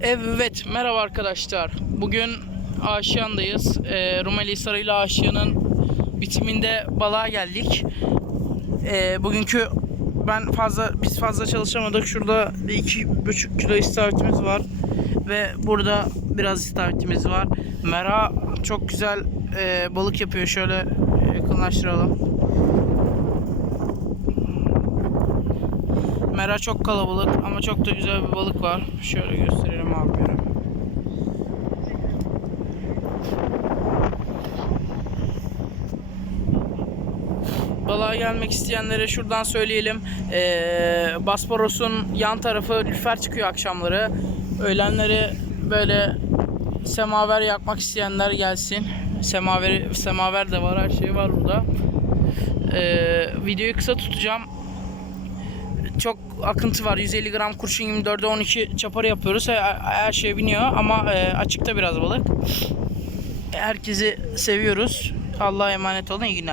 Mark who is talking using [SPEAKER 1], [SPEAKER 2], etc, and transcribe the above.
[SPEAKER 1] Evet, merhaba arkadaşlar. Bugün Aşiyan'dayız. Ee, Rumeli Hisarı ile Aşiyan'ın bitiminde balığa geldik. Ee, bugünkü ben fazla biz fazla çalışamadık. Şurada iki buçuk kilo istavritimiz var ve burada biraz istavritimiz var. Mera çok güzel e, balık yapıyor. Şöyle yakınlaştıralım. Mera çok kalabalık ama çok da güzel bir balık var. Şöyle gösterelim abilere. Balığa gelmek isteyenlere şuradan söyleyelim. Ee, Basparos'un yan tarafı lüfer çıkıyor akşamları. Öğlenleri böyle semaver yakmak isteyenler gelsin. Semaver, semaver de var, her şey var burada. Ee, videoyu kısa tutacağım çok akıntı var. 150 gram kurşun 24'e 12 çaparı yapıyoruz. Her, her şey biniyor ama e, açıkta biraz balık. Herkesi seviyoruz. Allah'a emanet olun. İyi günler.